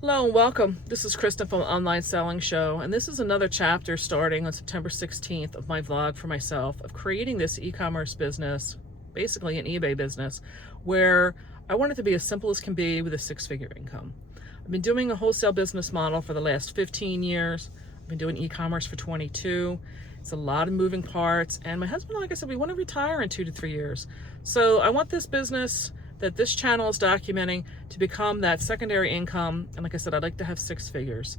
Hello and welcome. This is Kristen from Online Selling Show, and this is another chapter starting on September 16th of my vlog for myself of creating this e-commerce business, basically an eBay business, where I want it to be as simple as can be with a six-figure income. I've been doing a wholesale business model for the last 15 years. I've been doing e-commerce for 22. It's a lot of moving parts, and my husband, like I said, we want to retire in 2 to 3 years. So I want this business that this channel is documenting to become that secondary income. And like I said, I'd like to have six figures.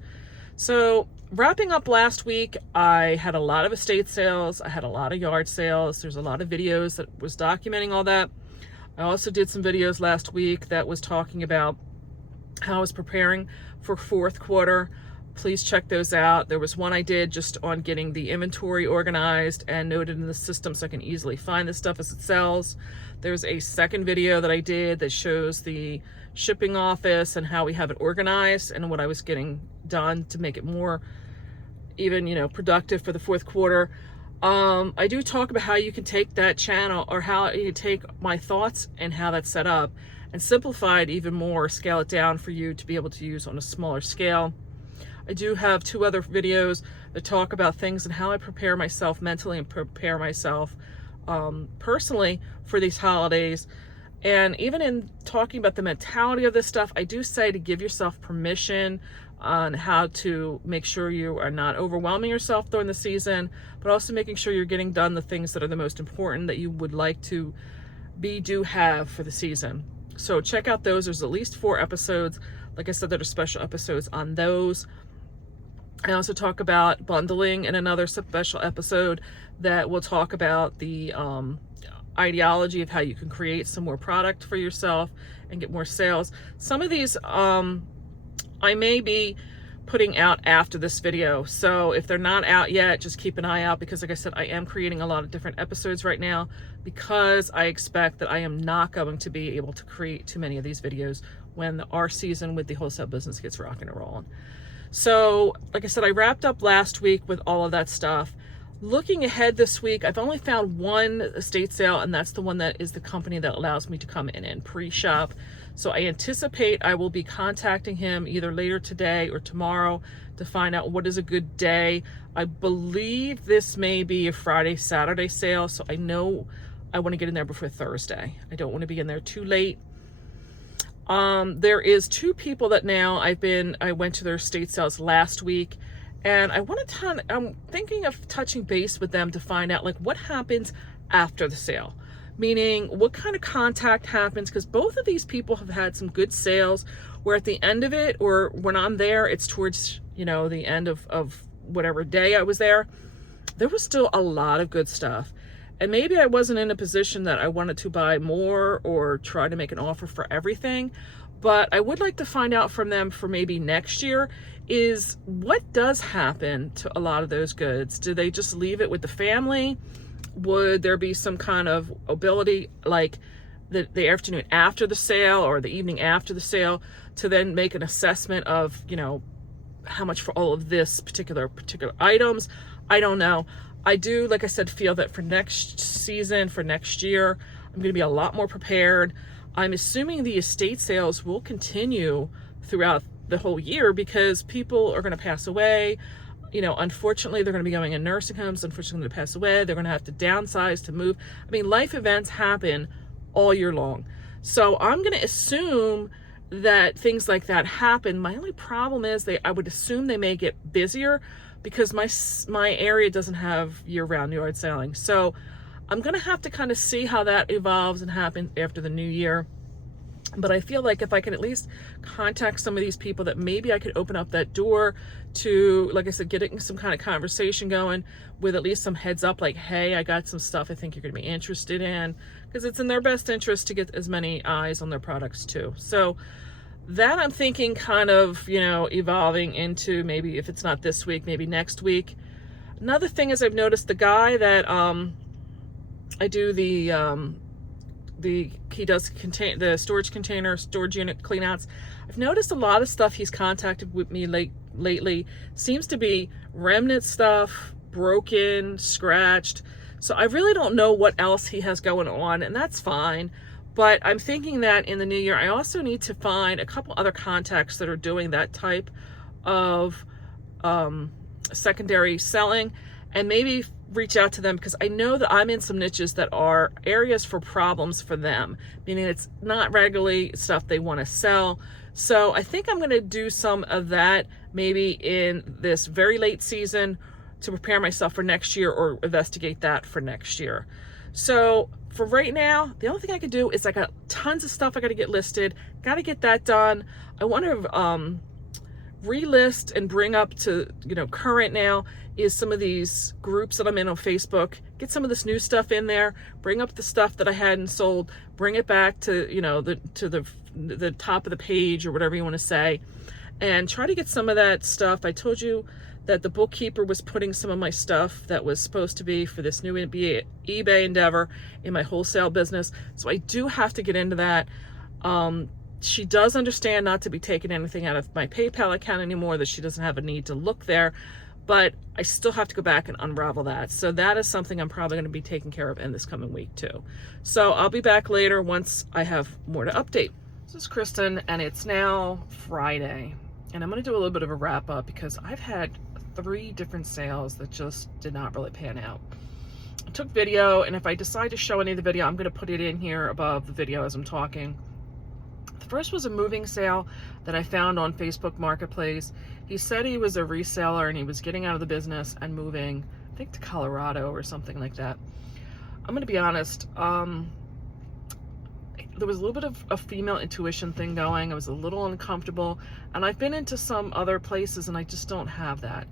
So wrapping up last week, I had a lot of estate sales. I had a lot of yard sales. There's a lot of videos that was documenting all that. I also did some videos last week that was talking about how I was preparing for fourth quarter. Please check those out. There was one I did just on getting the inventory organized and noted in the system so I can easily find this stuff as it sells. There's a second video that I did that shows the shipping office and how we have it organized and what I was getting done to make it more even, productive for the fourth quarter. I do talk about how you can take that channel, or how you can take my thoughts and how that's set up and simplify it even more, scale it down for you to be able to use on a smaller scale. I do have two other videos that talk about things and how I prepare myself mentally and prepare myself personally for these holidays. And even in talking about the mentality of this stuff, I do say to give yourself permission on how to make sure you are not overwhelming yourself during the season, but also making sure you're getting done the things that are the most important that you would like to have for the season. So check out those. There's at least 4 episodes. Like I said, there are special episodes on those. I also talk about bundling in another special episode that will talk about the ideology of how you can create some more product for yourself and get more sales. Some of these I may be putting out after this video. So if they're not out yet, just keep an eye out, because like I said, I am creating a lot of different episodes right now because I expect that I am not going to be able to create too many of these videos when our season with the wholesale business gets rocking and rolling. So, like I said, I wrapped up last week with all of that stuff. Looking ahead this week, I've only found one estate sale, and that's the one that is the company that allows me to come in and pre-shop. So I anticipate I will be contacting him either later today or tomorrow to find out what is a good day. I believe this may be a Friday, Saturday sale, so I know I want to get in there before Thursday. I don't want to be in there too late. There is 2 people that now I went to their estate sales last week, and I'm thinking of touching base with them to find out like what happens after the sale, meaning what kind of contact happens, because both of these people have had some good sales where at the end of it, or when I'm there, it's towards, the end of whatever day I was there was still a lot of good stuff. And maybe I wasn't in a position that I wanted to buy more or try to make an offer for everything, but I would like to find out from them for maybe next year is what does happen to a lot of those goods. Do they just leave it with the family? Would there be some kind of ability, like the afternoon after the sale or the evening after the sale, to then make an assessment of, how much for all of this particular items? I don't know. I do, like I said, feel that for next season, for next year, I'm going to be a lot more prepared. I'm assuming the estate sales will continue throughout the whole year because people are going to pass away. Unfortunately, they're going to be going in nursing homes. Unfortunately, they're going to pass away. They're going to have to downsize, to move. I mean, life events happen all year long. So I'm going to assume that things like that happen. My only problem is I would assume they may get busier because my area doesn't have year-round yard selling. So I'm going to have to kind of see how that evolves and happens after the new year. But I feel like if I can at least contact some of these people, that maybe I could open up that door to, like I said, getting some kind of conversation going with at least some heads up, like, hey, I got some stuff I think you're going to be interested in, because it's in their best interest to get as many eyes on their products too. So that I'm thinking kind of, evolving into maybe, if it's not this week, maybe next week. Another thing is I've noticed the guy that I do he does the storage unit cleanouts. I've noticed a lot of stuff he's contacted with me lately seems to be remnant stuff, broken, scratched. So I really don't know what else he has going on, and that's fine. But I'm thinking that in the new year, I also need to find a couple other contacts that are doing that type of secondary selling, and maybe reach out to them, because I know that I'm in some niches that are areas for problems for them, meaning it's not regularly stuff they want to sell. So I think I'm going to do some of that maybe in this very late season to prepare myself for next year, or investigate that for next year. So for right now, the only thing I can do is I got tons of stuff I got to get listed, got to get that done. I want to relist and bring up to, current now is some of these groups that I'm in on Facebook, get some of this new stuff in there, bring up the stuff that I hadn't sold, bring it back to, the top of the page, or whatever you want to say, and try to get some of that stuff. I told you that the bookkeeper was putting some of my stuff that was supposed to be for this new eBay endeavor in my wholesale business. So I do have to get into that. She does understand not to be taking anything out of my PayPal account anymore, that she doesn't have a need to look there, but I still have to go back and unravel that. So that is something I'm probably going to be taking care of in this coming week too. So I'll be back later once I have more to update. This is Kristen, and it's now Friday, and I'm going to do a little bit of a wrap up because I've had 3 different sales that just did not really pan out. I took video, and if I decide to show any of the video, I'm going to put it in here above the video as I'm talking. The first was a moving sale that I found on Facebook Marketplace. He said he was a reseller and he was getting out of the business and moving, I think, to Colorado or something like that. I'm going to be honest, there was a little bit of a female intuition thing going. I was a little uncomfortable, and I've been into some other places and I just don't have that.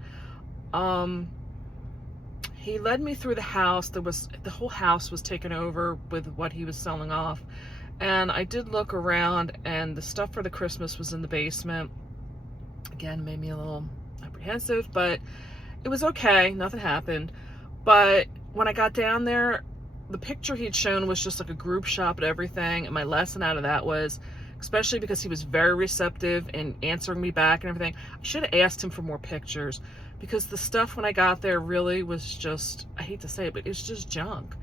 He led me through the house. The whole house was taken over with what he was selling off. And I did look around, and the stuff for the Christmas was in the basement. Again, made me a little apprehensive, but it was okay. Nothing happened. But when I got down there, the picture he'd shown was just like a group shop and everything. And my lesson out of that was, especially because he was very receptive and answering me back and everything, I should have asked him for more pictures, because the stuff when I got there really was just, I hate to say it, but it's just junk.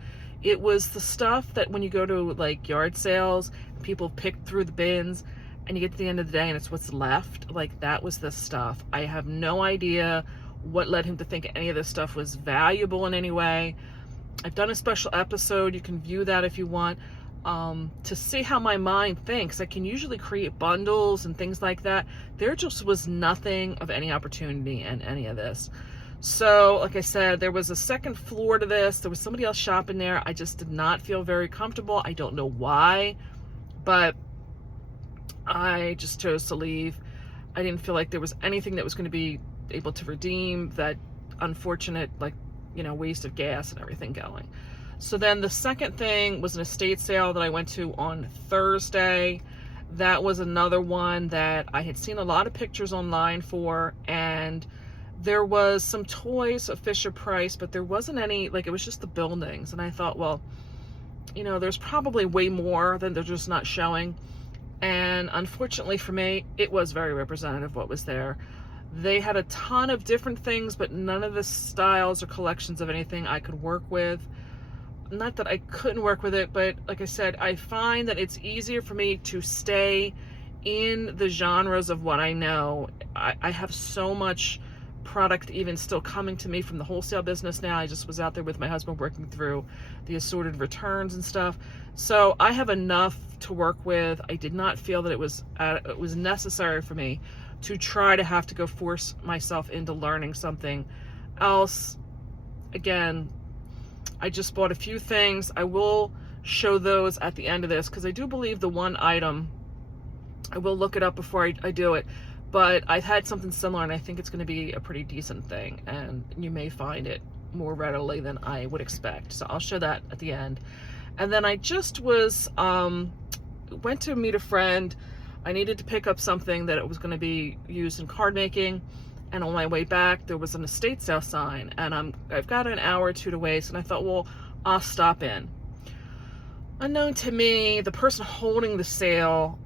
It was the stuff that when you go to like yard sales, people pick through the bins, and you get to the end of the day and it's what's left. Like, that was the stuff. I have no idea what led him to think any of this stuff was valuable in any way. I've done a special episode. You can view that if you want, to see how my mind thinks. I can usually create bundles and things like that. There just was nothing of any opportunity in any of this. So, like I said, there was a second floor to this. There was somebody else shopping there. I just did not feel very comfortable. I don't know why, but I just chose to leave. I didn't feel like there was anything that was going to be able to redeem that unfortunate, waste of gas and everything going. So then the second thing was an estate sale that I went to on Thursday. That was another one that I had seen a lot of pictures online for, and there was some toys of Fisher Price, but there wasn't any, it was just the buildings. And I thought, well, there's probably way more than they're just not showing. And unfortunately for me, it was very representative of what was there. They had a ton of different things, but none of the styles or collections of anything I could work with. Not that I couldn't work with it, but like I said, I find that it's easier for me to stay in the genres of what I know. I have so much product even still coming to me from the wholesale business now. I just was out there with my husband working through the assorted returns and stuff. So I have enough to work with. I did not feel that it was necessary for me to try to have to go force myself into learning something else. Again, I just bought a few things. I will show those at the end of this, because I do believe the one item, I will look it up before I do it, but I've had something similar, and I think it's going to be a pretty decent thing, and you may find it more readily than I would expect. So I'll show that at the end. And then I just went to meet a friend. I needed to pick up something that it was going to be used in card making, and on my way back there was an estate sale sign, and I've got an hour or two to waste, and I thought, well, I'll stop in. Unknown to me, the person holding the sale,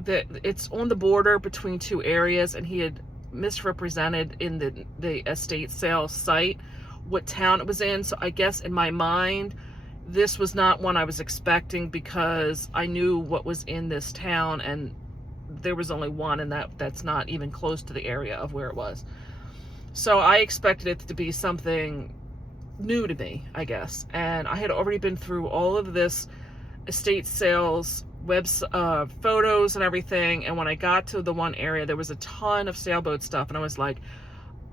that it's on the border between 2 areas, and he had misrepresented in the estate sale site what town it was in. So I guess in my mind this was not one I was expecting because I knew what was in this town, and there was only one, and that's not even close to the area of where it was. So I expected it to be something new to me, I guess. And I had already been through all of this estate sales photos and everything, and when I got to the one area, there was a ton of sailboat stuff, and I was like,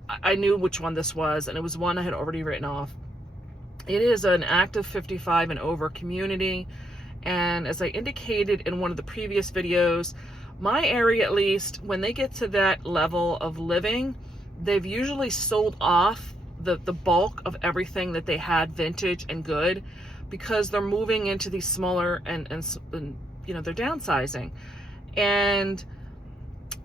I knew which one this was, and it was one I had already written off. It is an active 55 and over community, and as I indicated in one of the previous videos, my area, at least, when they get to that level of living, they've usually sold off the bulk of everything that they had vintage and good, because they're moving into these smaller and you know, they're downsizing. And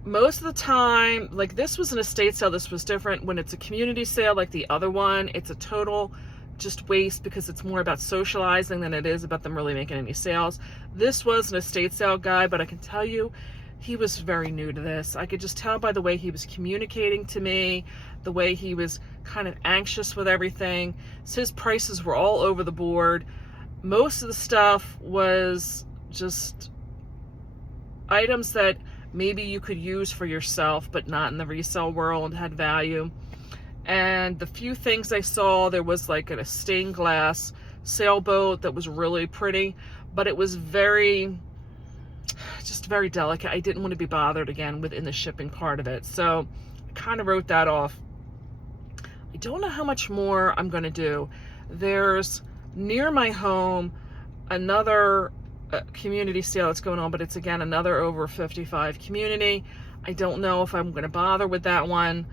most of the time, like, this was an estate sale, this was different. When it's a community sale like the other one, it's a total just waste, because it's more about socializing than it is about them really making any sales. This was an estate sale guy, but I can tell you, he was very new to this. I could just tell by the way he was communicating to me, the way he was kind of anxious with everything. So his prices were all over the board. Most of the stuff was just items that maybe you could use for yourself, but not in the resale world, had value. And the few things I saw, there was like a stained glass sailboat that was really pretty, but it was just very delicate. I didn't want to be bothered again within the shipping part of it. So I kind of wrote that off. I don't know how much more I'm going to do. There's near my home another community sale that's going on, but it's again another over 55 community. I don't know if I'm going to bother with that one.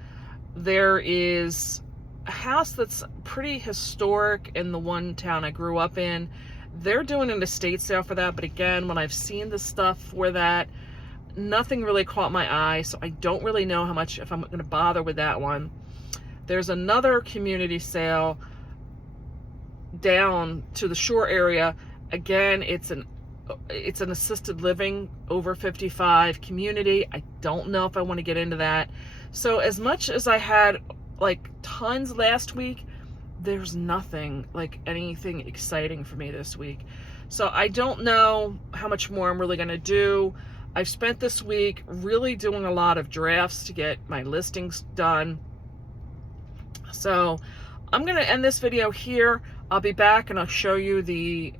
There is a house that's pretty historic in the one town I grew up in. They're doing an estate sale for that, but again, when I've seen the stuff for that, nothing really caught my eye, so I don't really know how much, if I'm going to bother with that one. There's another community sale down to the shore area. Again, it's an assisted living over 55 community. I don't know if I want to get into that. So as much as I had like tons last week, there's nothing like anything exciting for me this week. So I don't know how much more I'm really going to do. I've spent this week really doing a lot of drafts to get my listings done. So I'm going to end this video here. I'll be back and I'll show you the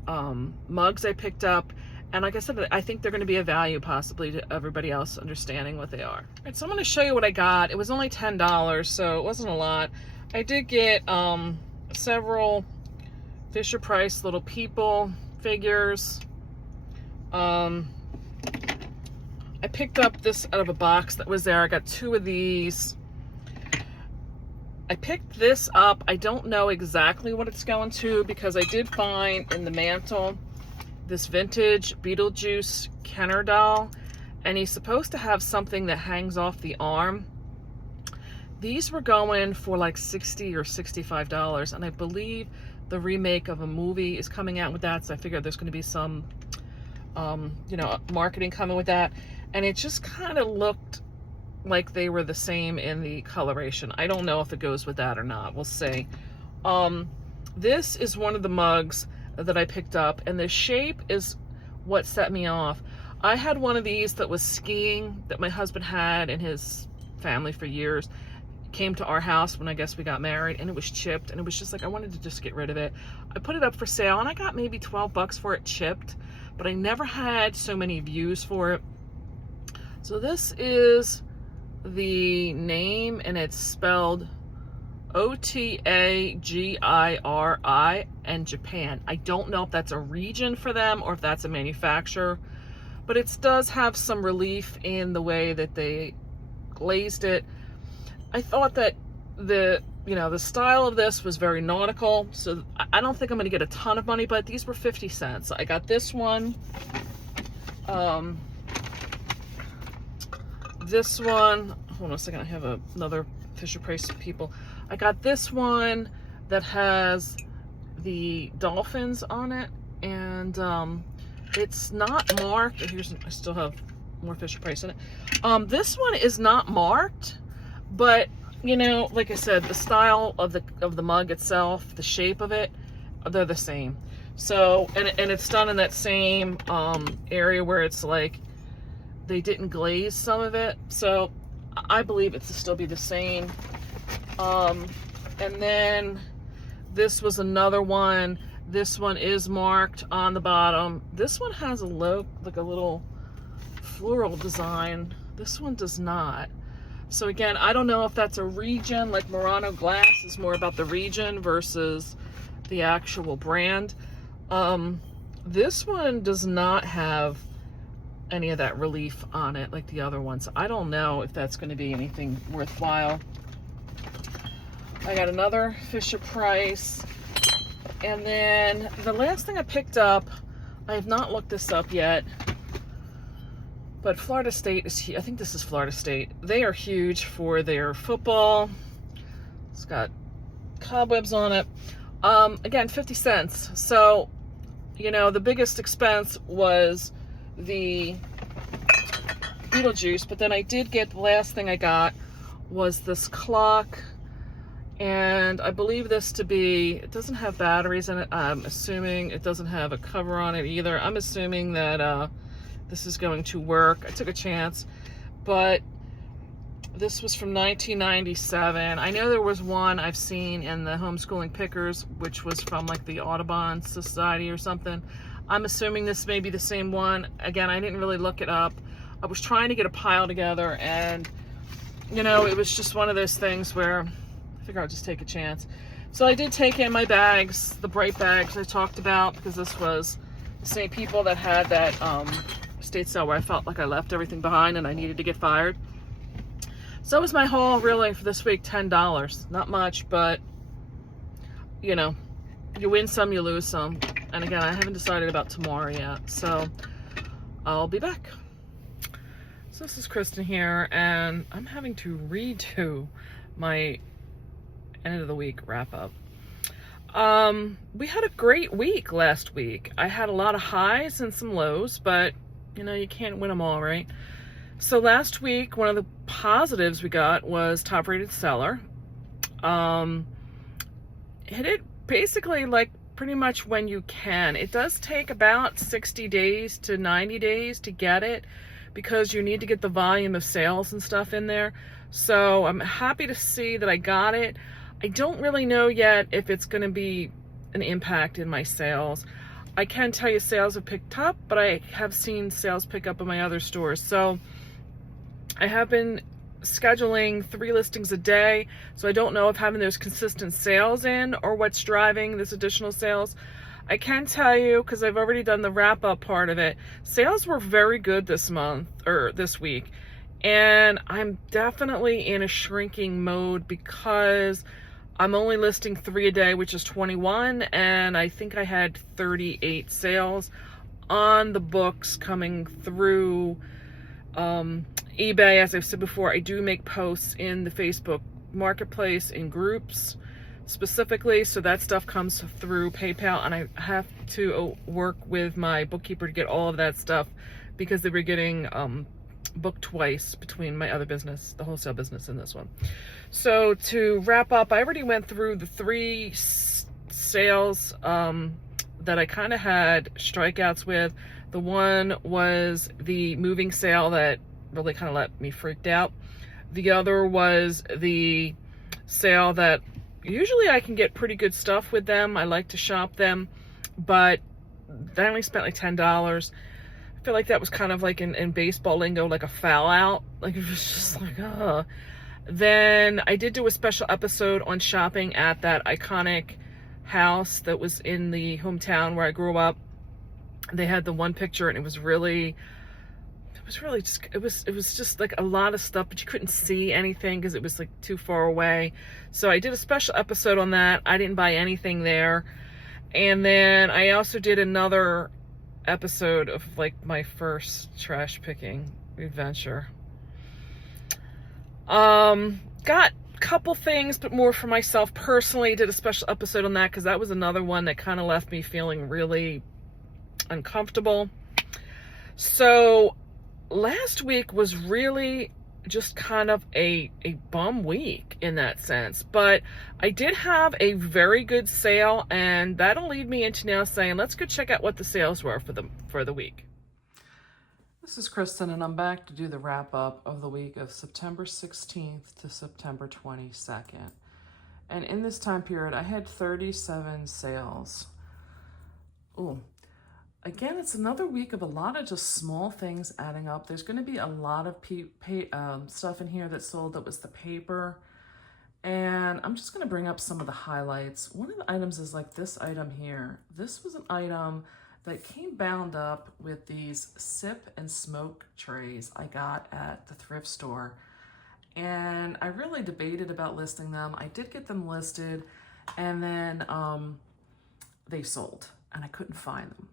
mugs I picked up. And like I said, I think they're going to be a value possibly to everybody else understanding what they are. All right, so I'm going to show you what I got. It was only $10, so it wasn't a lot. I did get several Fisher Price little people figures. I picked up this out of a box that was there. I got 2 of these. I picked this up. I don't know exactly what it's going to, because I did find in the mantle this vintage Beetlejuice Kenner doll, and he's supposed to have something that hangs off the arm. These were going for like $60 or $65, and I believe the remake of a movie is coming out with that, so I figured there's going to be some you know, marketing coming with that. And it just kind of looked like they were the same in the coloration. I don't know if it goes with that or not. We'll see. This is one of the mugs that I picked up, and the shape is what set me off. I had one of these that was skiing that my husband had in his family for years. Came to our house when I guess we got married, and it was chipped, and it was just like I wanted to just get rid of it. I put it up for sale, and I got maybe 12 bucks for it chipped, but I never had so many views for it. So this is the name, and it's spelled O-T-A-G-I-R-I and Japan. I don't know if that's a region for them or if that's a manufacturer, but it does have some relief in the way that they glazed it. I thought that the style of this was very nautical, so I don't think I'm going to get a ton of money, but these were 50 cents. I got this one. This one, hold on a second, I have another Fisher Price people. I got this one that has the dolphins on it, and it's not marked. Here's, I still have more Fisher Price in it. This one is not marked, but you know, like I said, the style of the mug itself, the shape of it, they're the same. So, and it's done in that same area where it's like they didn't glaze some of it. So I believe it to still be the same. And then this was another one. This one is marked on the bottom. This one has a like a little floral design. This one does not. So again, I don't know if that's a region, like Murano Glass is more about the region versus the actual brand. This one does not have any of that relief on it like the other ones. I don't know if that's going to be anything worthwhile. I got another Fisher Price. And then the last thing I picked up, I have not looked this up yet, but Florida State is, I think this is Florida State. They are huge for their football. It's got cobwebs on it. Again, 50 cents. So, you know, the biggest expense was the Beetlejuice, but then I did get, the last thing I got was this clock. And I believe this to be, it doesn't have batteries in it. I'm assuming it doesn't have a cover on it either. I'm assuming that this is going to work. I took a chance, but this was from 1997. I know there was one I've seen in the Homeschooling Pickers, which was from like the Audubon Society or something. I'm assuming this may be the same one. Again, I didn't really look it up. I was trying to get a pile together, and you know, it was just one of those things where I figure I'll just take a chance. So I did take in my bags, the bright bags I talked about, because this was the same people that had that estate sale where I felt like I left everything behind and I needed to get fired. So that was my haul really for this week, $10. Not much, but you know, you win some, you lose some. And again, I haven't decided about tomorrow yet, so I'll be back. So this is Kristen here, and I'm having to redo my end of the week wrap up. We had a great week last week. I had a lot of highs and some lows, but you know, you can't win them all, right? So last week, one of the positives we got was top rated seller. Hit it basically like pretty much when you can. It does take about 60 days to 90 days to get it, because you need to get the volume of sales and stuff in there. So I'm happy to see that I got it. I don't really know yet if it's going to be an impact in my sales. I can tell you sales have picked up, but I have seen sales pick up in my other stores. So I have been scheduling 3 listings a day. So I don't know if having those consistent sales in or what's driving this additional sales. I can tell you, because I've already done the wrap up part of it, sales were very good this month or this week. And I'm definitely in a shrinking mode because I'm only listing 3 a day, which is 21, and I think I had 38 sales on the books coming through eBay. As I've said before, I do make posts in the Facebook marketplace in groups specifically, so that stuff comes through PayPal, and I have to work with my bookkeeper to get all of that stuff because they were getting booked twice between my other business, the wholesale business, and this one. So to wrap up, I already went through the 3 sales that I kind of had strikeouts with. The one was the moving sale that really kind of let me freaked out. The other was the sale that usually I can get pretty good stuff with them. I like to shop them, but I only spent like $10. I feel like that was kind of like in baseball lingo, like a foul out. Like it was just like, Then I did do a special episode on shopping at that iconic house that was in the hometown where I grew up. They had the one picture, and it was just like a lot of stuff, but you couldn't see anything because it was like too far away. So I did a special episode on that. I didn't buy anything there. And then I also did another episode of like my first trash picking adventure. Got a couple things, but more for myself personally. Did a special episode on that because that was another one that kind of left me feeling really uncomfortable. So last week was really just kind of a bum week in that sense. But I did have a very good sale, and that'll lead me into now saying, let's go check out what the sales were for the week. This is Kristen, and I'm back to do the wrap up of the week of September 16th to September 22nd. And in this time period, I had 37 sales. Ooh. Again, it's another week of a lot of just small things adding up. There's going to be a lot of stuff in here that sold that was the paper. And I'm just going to bring up some of the highlights. One of the items is like this item here. This was an item that came bound up with these sip and smoke trays I got at the thrift store. And I really debated about listing them. I did get them listed, and then they sold and I couldn't find them.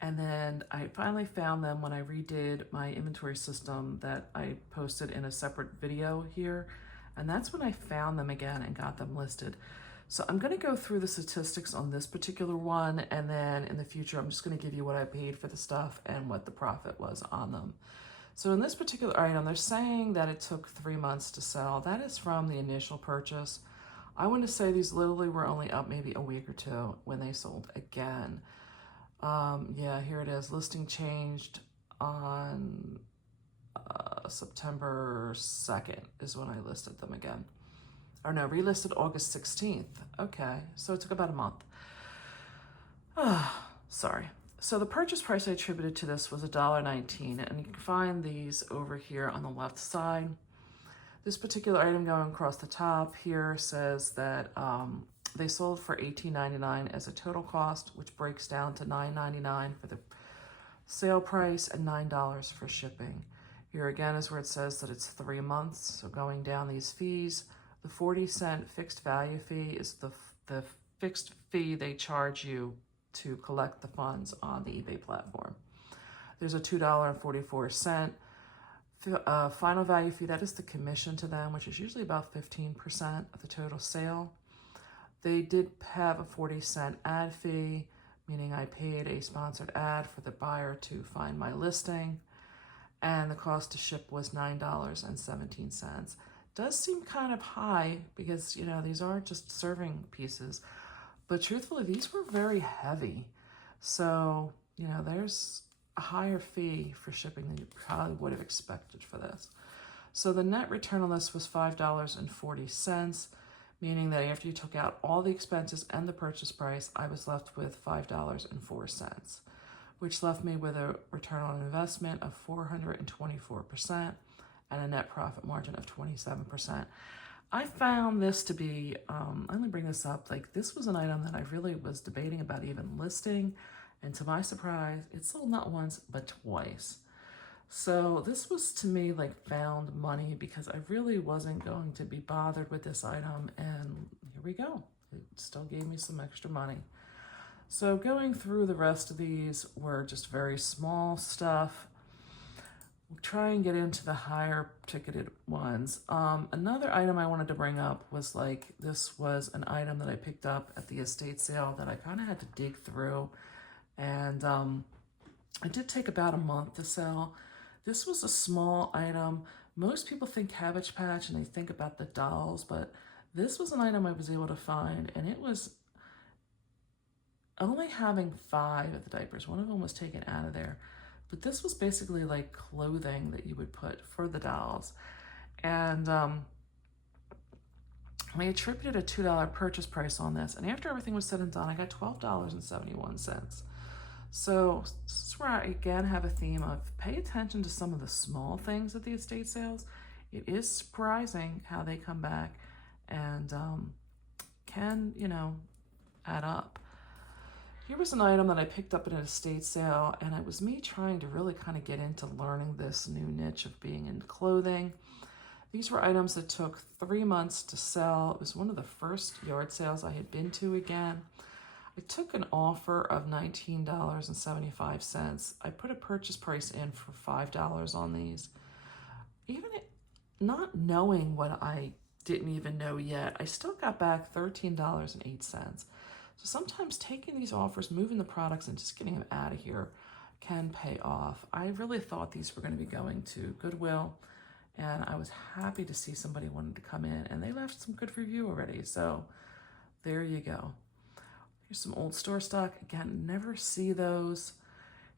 And then I finally found them when I redid my inventory system that I posted in a separate video here. And that's when I found them again and got them listed. So I'm going to go through the statistics on this particular one, and then in the future I'm just going to give you what I paid for the stuff and what the profit was on them. So in this particular item, they're saying that it took 3 months to sell. That is from the initial purchase. I want to say these literally were only up maybe a week or two when they sold again. Yeah, here it is. Listing changed on September 2nd is when I listed them again. Or no, relisted August 16th. Okay, so it took about a month. Sorry. So the purchase price I attributed to this was $1.19, and you can find these over here on the left side. This particular item going across the top here says that they sold for $18.99 as a total cost, which breaks down to $9.99 for the sale price and $9 for shipping. Here again is where it says that it's 3 months. So going down these fees, the 40-cent fixed value fee is the fixed fee they charge you to collect the funds on the eBay platform. There's a $2.44 final value fee. That is the commission to them, which is usually about 15% of the total sale. They did have a 40-cent ad fee, meaning I paid a sponsored ad for the buyer to find my listing, and the cost to ship was $9.17. Does seem kind of high because, you know, these are just serving pieces, but truthfully, these were very heavy. So, you know, there's a higher fee for shipping than you probably would have expected for this. So the net return on this was $5.40, meaning that after you took out all the expenses and the purchase price, I was left with $5.04, which left me with a return on investment of 424% and a net profit margin of 27%. I found this to be, I only bring this up, like this was an item that I really was debating about even listing, and to my surprise, it sold not once, but twice. So this was to me like found money because I really wasn't going to be bothered with this item, and here we go. It still gave me some extra money. So going through the rest of these were just very small stuff. We'll try and get into the higher ticketed ones. Another item I wanted to bring up was like, this was an item that I picked up at the estate sale that I kind of had to dig through. And it did take about a month to sell. This was a small item. Most people think Cabbage Patch and they think about the dolls, but this was an item I was able to find, and it was only having 5 of the diapers. One of them was taken out of there. But this was basically like clothing that you would put for the dolls. And I attributed a $2 purchase price on this. And after everything was said and done, I got $12.71. So this is where I again have a theme of pay attention to some of the small things at the estate sales. It is surprising how they come back and can, you know, add up. Here was an item that I picked up at an estate sale, and it was me trying to really kind of get into learning this new niche of being in clothing. These were items that took 3 months to sell. It was one of the first yard sales I had been to again. I took an offer of $19.75. I put a purchase price in for $5 on these. Even not knowing what I didn't even know yet, I still got back $13.08. So sometimes taking these offers, moving the products, and just getting them out of here can pay off. I really thought these were going to be going to Goodwill, and I was happy to see somebody wanted to come in, and they left some good review already. So there you go. Here's some old store stock. Again, never see those.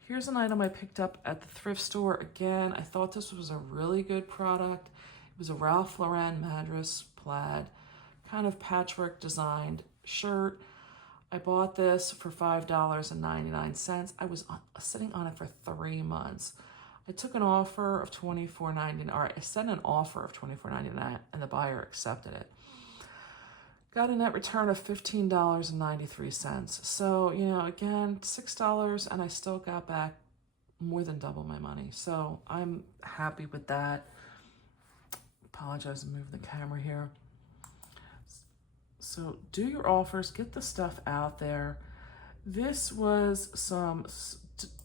Here's an item I picked up at the thrift store. Again, I thought this was a really good product. It was a Ralph Lauren Madras plaid, kind of patchwork designed shirt. I bought this for $5.99. I was sitting on it for 3 months. I took an offer of $24.99, or I sent an offer of $24.99, and the buyer accepted it. Got a net return of $15.93. So, you know, again, $6, and I still got back more than double my money. So I'm happy with that. Apologize, I'm moving the camera here. So do your offers, get the stuff out there. This was some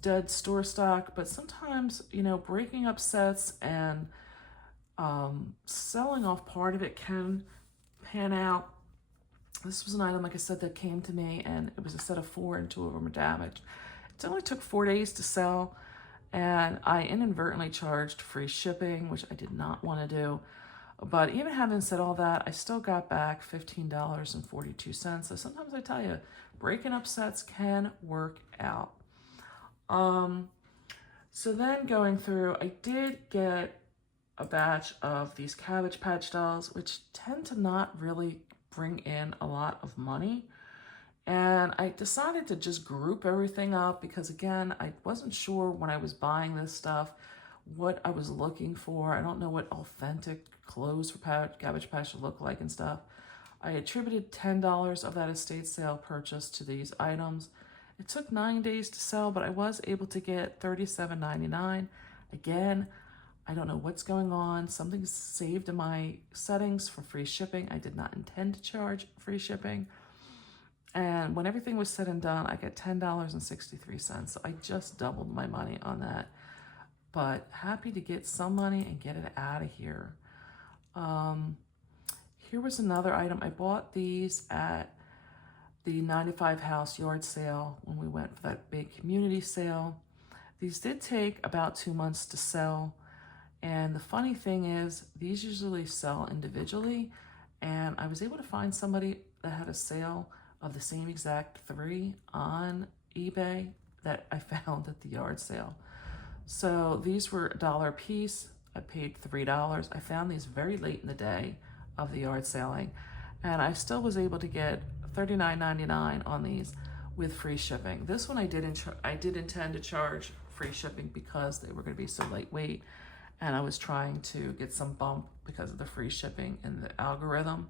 dead store stock, but sometimes, you know, breaking up sets and selling off part of it can pan out. This was an item, like I said, that came to me, and it was a set of 4 and 2 of them were damaged. It only took 4 days to sell, and I inadvertently charged free shipping, which I did not want to do. But even having said all that, I still got back $15.42. So sometimes I tell you, breaking up sets can work out. So then going through, I did get a batch of these Cabbage Patch dolls, which tend to not really bring in a lot of money. And I decided to just group everything up because, again, I wasn't sure when I was buying this stuff what I was looking for. I don't know what authentic clothes for Cabbage Patch should look like and stuff. I attributed $10 of that estate sale purchase to these items. It took 9 days to sell, but I was able to get $37.99. Again, I don't know what's going on. Something's saved in my settings for free shipping. I did not intend to charge free shipping. And when everything was said and done, I got $10.63. So I just doubled my money on that. But happy to get some money and get it out of here. Here was another item. I bought these at the 95 house yard sale when we went for that big community sale. These did take about 2 months to sell. And the funny thing is, these usually sell individually. And I was able to find somebody that had a sale of the same exact 3 on eBay that I found at the yard sale. So these were $1 a piece. I paid $3. I found these very late in the day of the yard selling, and I still was able to get $39.99 on these with free shipping. This one I did intend to charge free shipping because they were going to be so lightweight, and I was trying to get some bump because of the free shipping in the algorithm.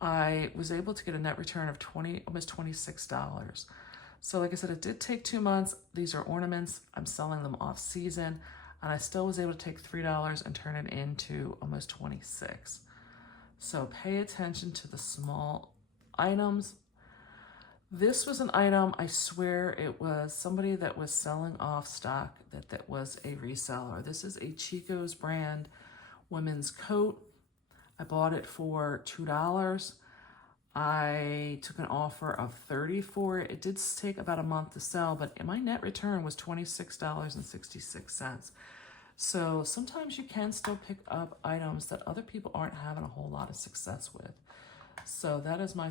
I was able to get a net return of almost $26. So like I said, it did take 2 months. These are ornaments. I'm selling them off season, and I still was able to take $3 and turn it into almost $26. So pay attention to the small items. This was an item, I swear it was somebody that was selling off stock that was a reseller. This is a Chico's brand women's coat. I bought it for $2. I took an offer of $30 for it. It did take about a month to sell, but my net return was $26.66. So sometimes you can still pick up items that other people aren't having a whole lot of success with. So that's my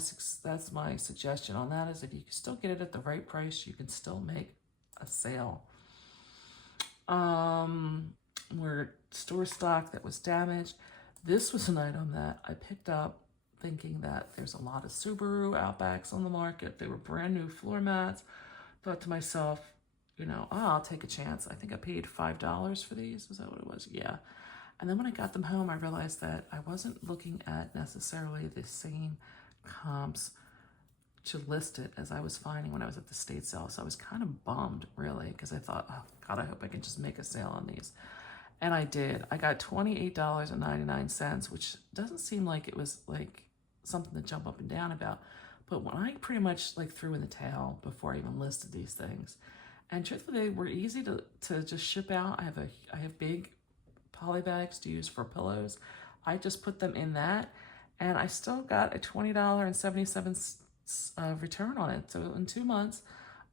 suggestion on that, is if you can still get it at the right price, you can still make a sale. Where store stock that was damaged. This was an item that I picked up thinking that there's a lot of Subaru Outbacks on the market. They were brand new floor mats. Thought to myself, you know, I'll take a chance. I think I paid $5 for these. Is that what it was? Yeah. And then when I got them home, I realized that I wasn't looking at necessarily the same comps to list it as I was finding when I was at the state sale. So I was kind of bummed, really, because I thought, oh, God, I hope I can just make a sale on these. And I did. I got $28.99, which doesn't seem like it was like something to jump up and down about. But when I pretty much like threw in the towel before I even listed these things. And truthfully, they were easy to just ship out. I have big poly bags to use for pillows. I just put them in that, and I still got a $20.77 return on it. So in 2 months,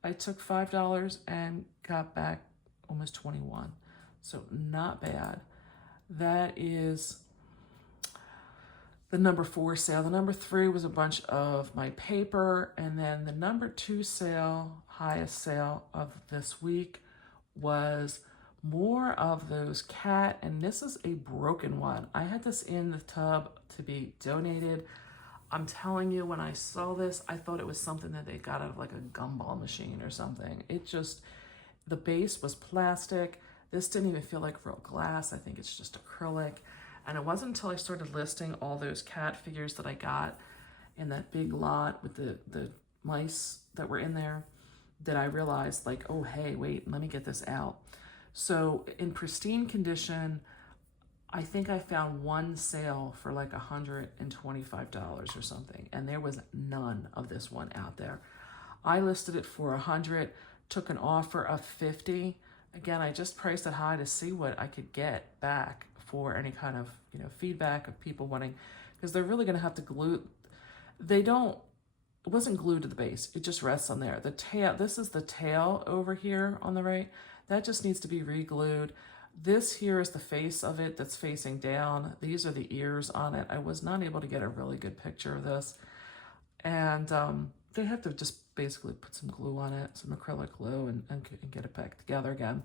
I took $5 and got back almost $21. So not bad. That is the number 4 sale. The number 3 was a bunch of my paper, and then the number 2 sale, highest sale of this week, was more of those cat, and this is a broken one. I had this in the tub to be donated. I'm telling you, when I saw this, I thought it was something that they got out of like a gumball machine or something. It just, the base was plastic. This didn't even feel like real glass. I think it's just acrylic. And it wasn't until I started listing all those cat figures that I got in that big lot with the mice that were in there that I realized, like, oh, hey, wait, let me get this out. So in pristine condition, I think I found one sale for like $125 or something, and there was none of this one out there. I listed it for $100, took an offer of $50. Again, I just priced it high to see what I could get back for any kind of, feedback of people wanting, because they're really going to have to glue. It wasn't glued to the base. It just rests on there. The tail, this is the tail over here on the right. That just needs to be re-glued. This here is the face of it that's facing down. These are the ears on it. I was not able to get a really good picture of this. And they have to just basically put some glue on it, some acrylic glue, and get it back together again.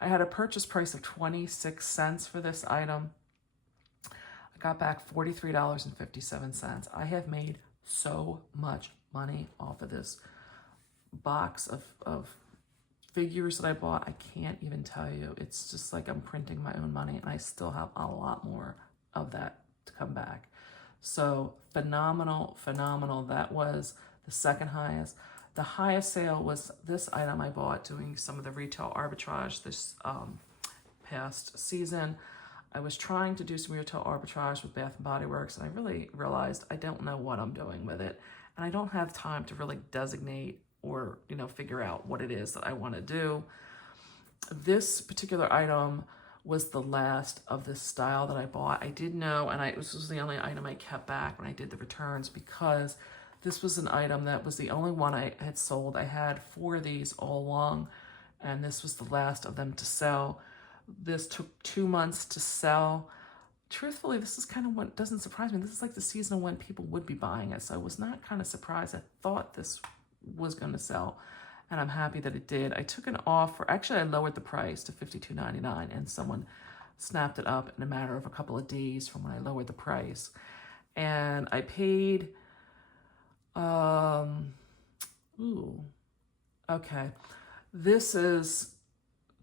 I had a purchase price of 26 cents for this item. I got back $43.57. I have made so much money off of this box of figures that I bought. I can't even tell you. It's just like I'm printing my own money, and I still have a lot more of that to come back. So phenomenal. That was the second highest. The highest sale was this item I bought doing some of the retail arbitrage this past season. I was trying to do some retail arbitrage with Bath & Body Works, and I really realized I don't know what I'm doing with it. And I don't have time to really designate or, figure out what it is that I want to do. This particular item was the last of this style that I bought. I did know, and this was the only item I kept back when I did the returns, because this was an item that was the only one I had sold. I had 4 of these all along, and this was the last of them to sell. This took 2 months to sell. Truthfully, this is kind of what doesn't surprise me. This is like the season when people would be buying it, so I was not kind of surprised. I thought this was going to sell, and I'm happy that it did. I took an offer. Actually, I lowered the price to $52.99, and someone snapped it up in a matter of a couple of days from when I lowered the price. And I paid, okay. This is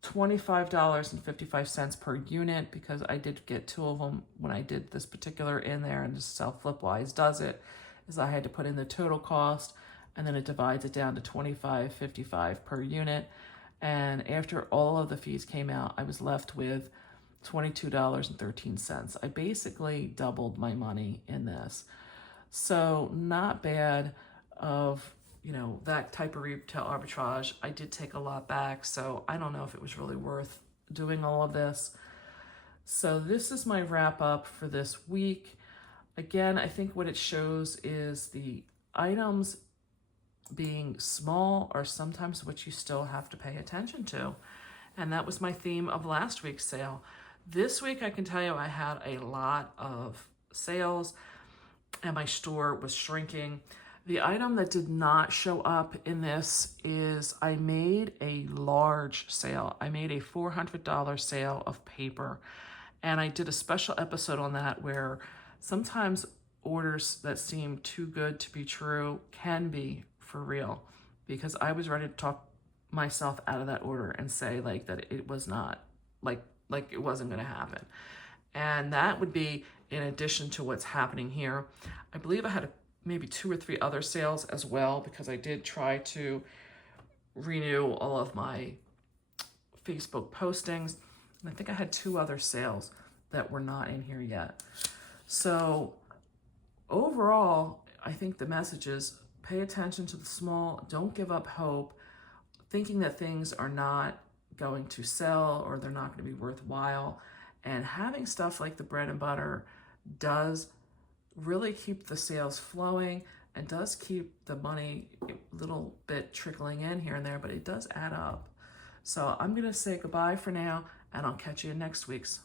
$25.55 per unit, because I did get 2 of them when I did this particular in there, and just how Flipwise does it is I had to put in the total cost, and then it divides it down to $25.55 per unit. And after all of the fees came out, I was left with $22.13. I basically doubled my money in this. So not bad of, that type of retail arbitrage. I did take a lot back, so I don't know if it was really worth doing all of this. So this is my wrap up for this week. Again, I think what it shows is the items being small are sometimes what you still have to pay attention to. And that was my theme of last week's sale. This week, I can tell you I had a lot of sales, and my store was shrinking. The item that did not show up in this is I made a large sale. I made a $400 sale of paper, and I did a special episode on that where sometimes orders that seem too good to be true can be for real, because I was ready to talk myself out of that order and say that it was not, like it wasn't going to happen. And that would be in addition to what's happening here. I believe I had maybe 2 or 3 other sales as well, because I did try to renew all of my Facebook postings. And I think I had 2 other sales that were not in here yet. So overall, I think the message is pay attention to the small, don't give up hope, thinking that things are not going to sell or they're not going to be worthwhile. And having stuff like the bread and butter does really keep the sales flowing and does keep the money a little bit trickling in here and there, but it does add up. So I'm going to say goodbye for now, and I'll catch you in next week's